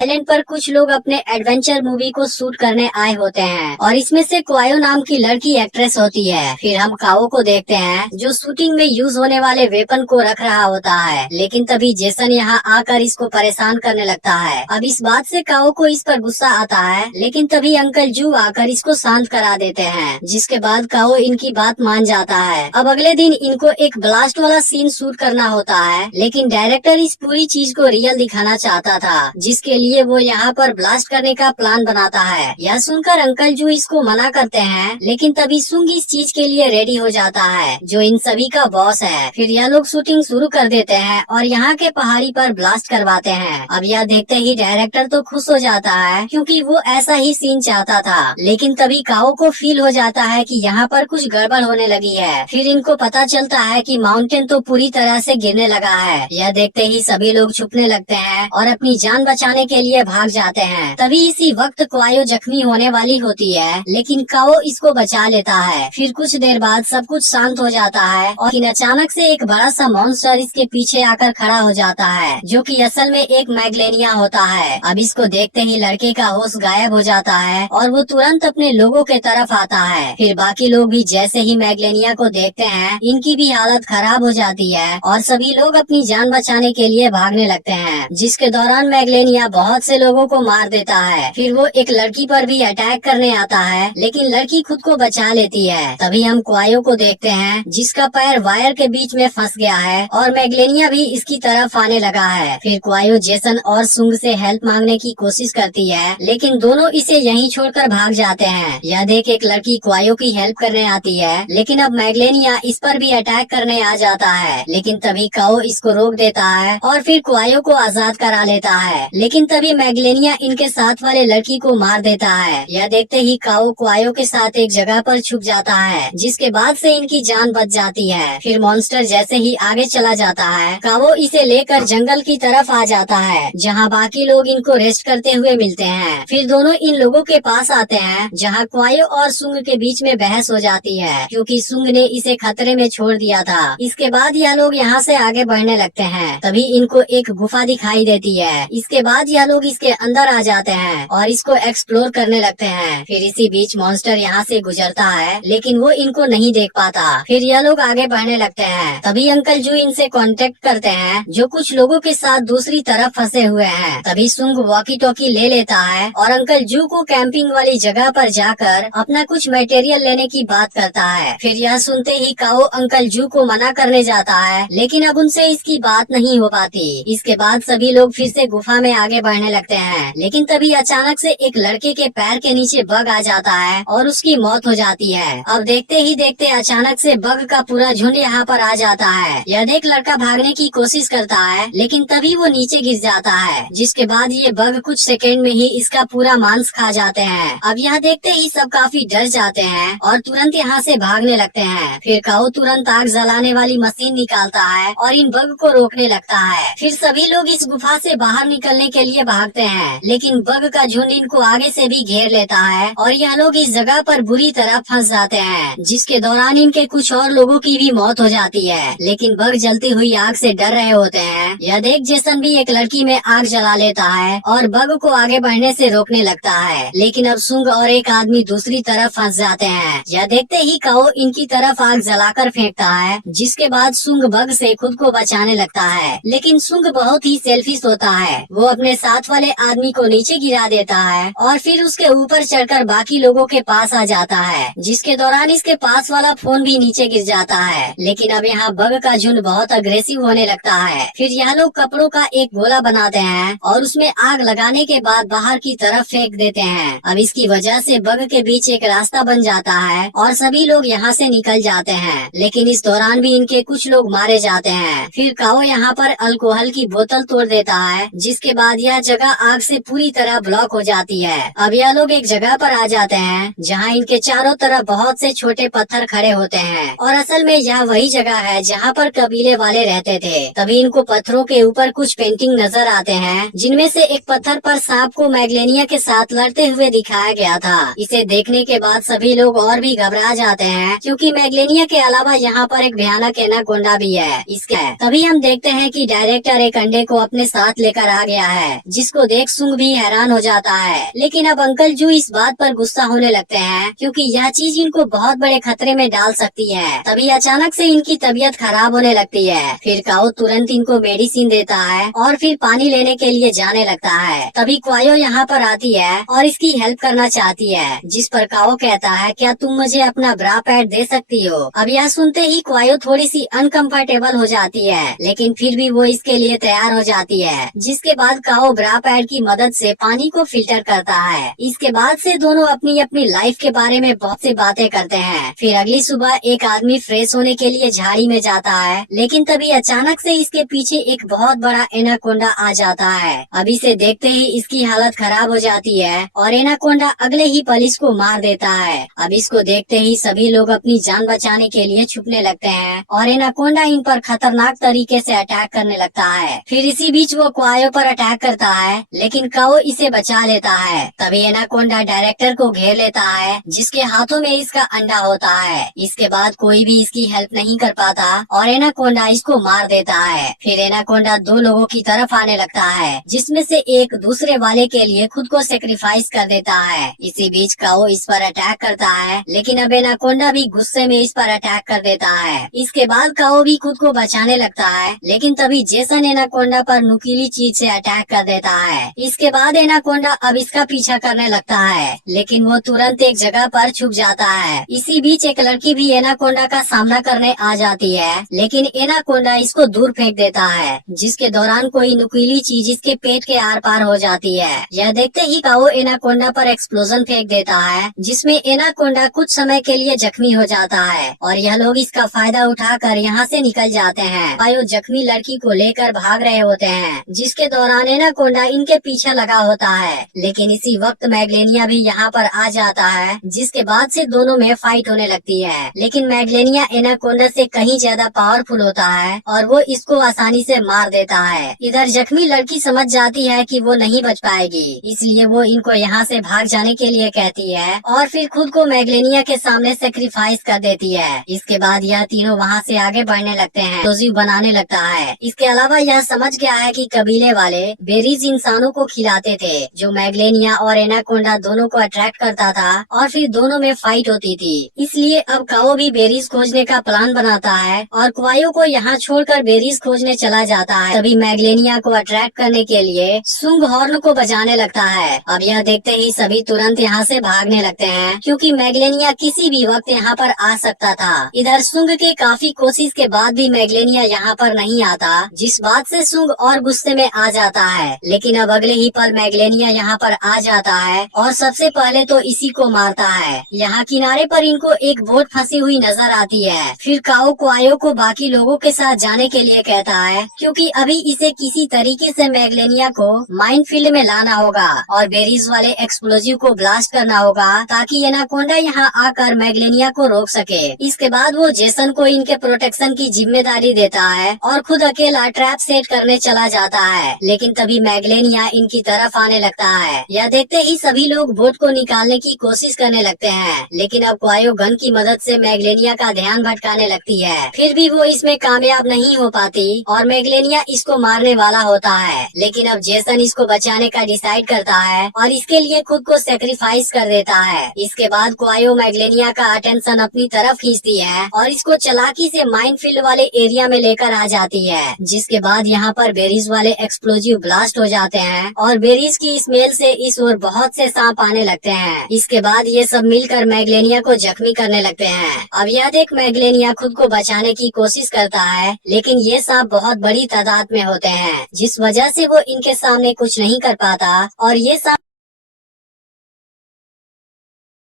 Island पर कुछ लोग अपने एडवेंचर मूवी को शूट करने आए होते हैं और इसमें से क्वायो नाम की लड़की एक्ट्रेस होती है। फिर हम काओ को देखते हैं जो शूटिंग में यूज होने वाले वेपन को रख रहा होता है, लेकिन तभी जेसन यहाँ आकर इसको परेशान करने लगता है। अब इस बात से काओ को इस पर गुस्सा आता है, लेकिन तभी अंकल जू आकर इसको शांत करा देते हैं, जिसके बाद काओ इनकी बात मान जाता है। अब अगले दिन इनको एक ब्लास्ट वाला सीन शूट करना होता है, लेकिन डायरेक्टर इस पूरी चीज को रियल दिखाना चाहता था, जिसके लिए वो यहाँ पर ब्लास्ट करने का प्लान बनाता है। यह सुनकर अंकल जू इसको मना करते हैं, लेकिन तभी सुंग इस चीज के लिए रेडी हो जाता है, जो इन सभी का बॉस है। फिर यह लोग शूटिंग शुरू कर देते हैं और यहाँ के पहाड़ी पर ब्लास्ट करवाते हैं। अब यह देखते ही डायरेक्टर तो खुश हो जाता है, क्योंकि वो ऐसा ही सीन चाहता था। लेकिन तभी काओ को फील हो जाता है कि यहाँ पर कुछ गड़बड़ होने लगी है। फिर इनको पता चलता है कि माउंटेन तो पूरी तरह से गिरने लगा है। यह देखते ही सभी लोग छुपने लगते हैं और अपनी जान बचाने के लिए भाग जाते हैं। तभी इसी वक्त क्वायो जख्मी होने वाली होती है, लेकिन काओ इसको बचा लेता है। फिर कुछ देर बाद सब कुछ शांत हो जाता है और फिर अचानक से एक बड़ा सा मॉन्स्टर इसके पीछे आकर खड़ा हो जाता है, जो कि असल में एक मैग्लेनिया होता है। अब इसको देखते ही लड़के का होश गायब हो जाता है और वो तुरंत अपने लोगों के तरफ आता है। फिर बाकी लोग भी जैसे ही मैग्लेनिया को देखते हैं, इनकी भी हालत खराब हो जाती है और सभी लोग अपनी जान बचाने के लिए भागने लगते हैं, जिसके दौरान मैग्लेनिया बहुत से लोगों को मार देता है। फिर वो एक लड़की पर भी अटैक करने आता है, लेकिन लड़की खुद को बचा लेती है। तभी हम क्वायो को देखते हैं, जिसका पैर वायर के बीच में फंस गया है और मैग्लेनिया भी इसकी तरफ आने लगा है। फिर क्वायो जेसन और सुंग से हेल्प मांगने की कोशिश करती है, लेकिन दोनों इसे यहीं छोड़कर भाग जाते हैं। यह देख एक लड़की क्वायो की हेल्प करने आती है, लेकिन अब मैग्लेनिया इस पर भी अटैक करने आ जाता है, लेकिन तभी काओ इसको रोक देता है और फिर क्वायो को आजाद करा लेता है। लेकिन तभी मैग्लेनिया इनके साथ वाले लड़की को मार देता है। यह देखते ही काओ क्वायो के साथ एक जगह पर छुप जाता है, जिसके बाद से इनकी जान बच जाती है। फिर मॉन्स्टर जैसे ही आगे चला जाता है, काओ इसे लेकर जंगल की तरफ आ जाता है, जहाँ बाकी लोग इनको रेस्ट करते हुए मिलते हैं। फिर दोनों इन लोगों के पास आते हैं, जहाँ क्वायो और सुंग के बीच में बहस हो जाती है, क्योंकि सुंग ने इसे खतरे में छोड़ दिया था। इसके बाद यह लोग यहाँ से आगे बढ़ने लगते हैं। तभी इनको एक गुफा दिखाई देती है। इसके बाद यह लोग इसके अंदर आ जाते हैं और इसको एक्सप्लोर करने लगते हैं। फिर इसी बीच मॉन्स्टर यहाँ से गुजरता है, लेकिन वो इनको नहीं देख पाता। फिर यह लोग आगे बढ़ने लगते हैं। तभी अंकल जू इनसे कांटेक्ट करते हैं, जो कुछ लोगों के साथ दूसरी तरफ फंसे हुए हैं। तभी सुंग वॉकी टॉकी ले लेता है और अंकल जू को कैंपिंग वाली जगह पर जाकर अपना कुछ मटेरियल लेने की बात करता है। फिर यह सुनते ही काओ अंकल जू को मना करने जाता है, लेकिन अब उनसे इसकी बात नहीं हो पाती। इसके बाद सभी लोग फिर से गुफा में आगे बढ़ने लगते हैं, लेकिन तभी अचानक से एक लड़के के पैर के नीचे बग आ जाता है और उसकी मौत हो जाती है। अब देखते ही देखते अचानक से बग का पूरा झुंड यहाँ पर आ जाता है। यह देख लड़का भागने की कोशिश करता है, लेकिन तभी वो नीचे गिर जाता है, जिसके बाद ये बग कुछ सेकंड में ही इसका पूरा मांस खा जाते हैं। अब यह देखते ही सब काफी डर जाते हैं और तुरंत यहाँ से भागने लगते हैं। फिर काओ तुरंत आग जलाने वाली मशीन निकालता है और इन बग को रोकने लगता है। फिर सभी लोग इस गुफा से बाहर निकलने के लिए भागते हैं, लेकिन बग का झुंड इनको आगे से भी घेर लेता है और यह लोग इस जगह पर बुरी तरह फंस जाते हैं, जिसके दौरान इनके कुछ और लोगों की भी मौत हो जाती है। लेकिन बग जलती हुई आग से डर रहे होते हैं। यह देख जेसन भी एक लड़की में आग जला लेता है और बग को आगे बढ़ने से रोकने लगता है, लेकिन अब सुंग और एक आदमी दूसरी तरफ फंस जाते हैं। यह देखते ही काओ इनकी तरफ आग जलाकर फेंकता है, जिसके बाद सुंग बग से खुद को बचाने लगता है। लेकिन सुंग बहुत ही सेल्फिश होता है। वो अपने साथ वाले आदमी को नीचे गिरा देता है और फिर उसके ऊपर चढ़कर बाकी लोगों के पास आ जाता है, जिसके दौरान इसके पास वाला फोन भी नीचे गिर जाता है। लेकिन अब यहाँ बग का झुंड बहुत अग्रेसिव होने लगता है। फिर यह लोग कपड़ों का एक गोला बनाते हैं और उसमें आग लगाने के बाद बाहर की तरफ फेंक देते हैं। अब इसकी वजह से बग के बीच एक रास्ता बन जाता है और सभी लोग यहाँ से निकल जाते हैं। लेकिन इस दौरान भी इनके कुछ लोग मारे जाते हैं। फिर काओ यहाँ पर अल्कोहल की बोतल तोड़ देता है, जिसके बाद यह जगह आग से पूरी तरह ब्लॉक हो जाती है। अब यह लोग एक जगह पर आ जाते हैं, जहाँ इनके चारों तरफ बहुत से छोटे पत्थर खड़े होते हैं और असल में यह वही जगह है जहाँ पर कबीले वाले रहते थे। तभी इनको पत्थरों के ऊपर कुछ पेंटिंग नजर आते हैं, जिनमें से एक पत्थर पर सांप को मैग्लेनिया के साथ लड़ते हुए दिखाया गया था। इसे देखने के बाद सभी लोग और भी घबरा जाते हैं, क्योंकि मैग्लेनिया के अलावा यहाँ पर एक भयानक एनाकोंडा भी है। इसके तभी हम देखते हैं कि डायरेक्टर एक अंडे को अपने साथ लेकर आ गया है, जिसको देख सुंग भी हैरान हो जाता है। लेकिन अब अंकल जू इस बात पर गुस्सा होने लगते हैं क्योंकि यह चीज इनको बहुत बड़े खतरे में डाल सकती है। तभी अचानक से इनकी तबीयत खराब होने लगती है। फिर काओ तुरंत इनको मेडिसिन देता है और फिर पानी लेने के लिए जाने लगता है। तभी क्वायो यहाँ पर आती है और इसकी हेल्प करना चाहती है, जिस पर काओ कहता है क्या तुम मुझे अपना ब्रा पैड दे सकती हो। अब यह सुनते ही क्वायो थोड़ी सी अनकंफर्टेबल हो जाती है, लेकिन फिर भी वो इसके लिए तैयार हो जाती है। जिसके बाद काओ ब्रा पैड की मदद से पानी को फिल्टर करता है। इसके बाद से दोनों अपनी अपनी लाइफ के बारे में बहुत सी बातें करते हैं। फिर अगली सुबह एक आदमी फ्रेश होने के लिए झाड़ी में जाता है, लेकिन तभी अचानक से इसके पीछे एक बहुत बड़ा एनाकोंडा आ जाता है। अब इसे देखते ही इसकी हालत खराब हो जाती है और एनाकोंडा अगले ही पल इसको मार देता है। अब इसको देखते ही सभी लोग अपनी जान बचाने के लिए छुपने लगते हैं और एनाकोंडा इन पर खतरनाक तरीके से अटैक करने लगता है। फिर इसी बीच वो क्वायो पर अटैक करता है, लेकिन काओ इसे बचा लेता है। तभी एनाकोंडा डायरेक्टर को घेर लेता है, जिसके हाथों में इसका अंडा होता है। इसके बाद कोई भी इसकी हेल्प नहीं कर पाता और एनाकोंडा इसको मार देता है। फिर एनाकोंडा दो लोगों की तरफ आने लगता है, जिसमें से एक दूसरे वाले के लिए खुद को सेक्रीफाइस कर देता है। इसी बीच काओ इस पर अटैक करता है, लेकिन अब एनाकोंडा भी गुस्से में इस पर अटैक कर देता है। इसके बाद काओ भी खुद को बचाने लगता है, लेकिन तभी जेसन एनाकोंडा पर नुकीली चीज से अटैक कर देता है। इसके बाद एनाकोंडा अब इसका पीछा करने लगता है, लेकिन वो तुरंत एक जगह पर छुप जाता है। इसी बीच एक लड़की भी एनाकोंडा का सामना करने आ जाती है, लेकिन एनाकोंडा इसको दूर फेंक देता है, जिसके दौरान कोई नुकीली चीज इसके पेट के आर पार हो जाती है। यह देखते ही काओ एनाकोंडा पर एक्सप्लोजन फेंक देता है, जिसमें एनाकोंडा कुछ समय के लिए जख्मी हो जाता है और यह लोग इसका फायदा उठाकर यहाँ से निकल जाते हैं। काओ जख्मी लड़की को लेकर भाग रहे होते हैं, जिसके दौरान एनाकोंडा इनके पीछे लगा होता है। लेकिन इसी वक्त मैग्लेनिया भी यहाँ पर आ जाता है, जिसके बाद से दोनों में फाइट होने लगती है। लेकिन मैग्लेनिया एनाकोंडा से कहीं ज्यादा पावरफुल होता है और वो इसको आसानी से मार देता है। इधर जख्मी लड़की समझ जाती है कि वो नहीं बच पाएगी, इसलिए वो इनको यहाँ से भाग जाने के लिए कहती है और फिर खुद को मैग्लेनिया के सामने सेक्रीफाइस कर देती है। इसके बाद यह तीनों वहाँ से आगे बढ़ने लगते हैं, एक्सप्लोजिव बनाने लगता है। इसके अलावा यह समझ गया है कि कबीले वाले बेरीज इंसानों को खिलाते थे, जो मैग्लेनिया और एनाकोंडा दोनों को अट्रैक्ट करता था और फिर दोनों में फाइट होती थी। इसलिए अब काओ भी बेरीज खोजने का प्लान बनाता है और क्वायो को यहाँ छोड़कर बेरीज खोजने चला जाता है। तभी मैग्लेनिया को अट्रैक्ट करने के लिए सुंग हॉर्न को बजाने लगता है। अब यह देखते ही सभी तुरंत यहाँ से भागने लगते हैं, क्योंकि मैग्लेनिया किसी भी वक्त यहाँ पर आ सकता था। इधर सुंग के काफी कोशिश के बाद भी मैग्लेनिया यहाँ पर नहीं आता, जिस बात से सुंग और गुस्से में आ जाता है। लेकिन अब अगले ही पल मैग्लेनिया यहाँ पर आ जाता है और सबसे पहले तो इसी को मारता है। यहाँ किनारे पर इनको एक बोट फंसी हुई नजर आती है। फिर काओ क्वायो को बाकी लोगों के साथ जाने के लिए कहता है, क्योंकि अभी इसे किसी तरीके से मैग्लेनिया को माइन फील्ड में लाना होगा और बेरीज वाले एक्सप्लोजिव को ब्लास्ट करना होगा, ताकि एनाकोंडा यहाँ आकर मैग्लेनिया को रोक सके। इसके बाद वो जेसन को इनके प्रोटेक्शन की जिम्मेदारी देता है और खुद अकेला ट्रैप सेट करने चला जाता है। लेकिन तभी मैग्लेनिया इनकी तरफ आने लगता है। यह देखते ही सभी लोग बोट को निकालने की कोशिश करने लगते हैं, लेकिन अब क्वायो गन की मदद से मैग्लेनिया का ध्यान भटकाने लगती है। फिर भी वो इसमें कामयाब नहीं हो पाती और मैग्लेनिया इसको मारने वाला होता है। लेकिन अब जेसन इसको बचाने का डिसाइड करता है और इसके लिए खुद को सेक्रीफाइस कर देता है। इसके बाद क्वायो मैग्लेनिया का अटेंशन अपनी तरफ खींचती है और इसको चालाकी से माइन फील्ड वाले एरिया में लेकर आ जाती है। जिसके बाद यहाँ पर बेरीज वाले एक्सप्लोजिव ब्लास्ट हो जाते हैं और बेरीज की स्मेल से इस ओर बहुत से सांप आने लगते हैं। इसके बाद ये सब मिलकर मैग्लेनिया को जख्मी करने लगते हैं। अब यह देख मैग्लेनिया खुद को बचाने की कोशिश करता है, लेकिन ये सांप बहुत बड़ी तादाद में होते हैं, जिस वजह से वो इनके सामने कुछ नहीं कर पाता और ये सांप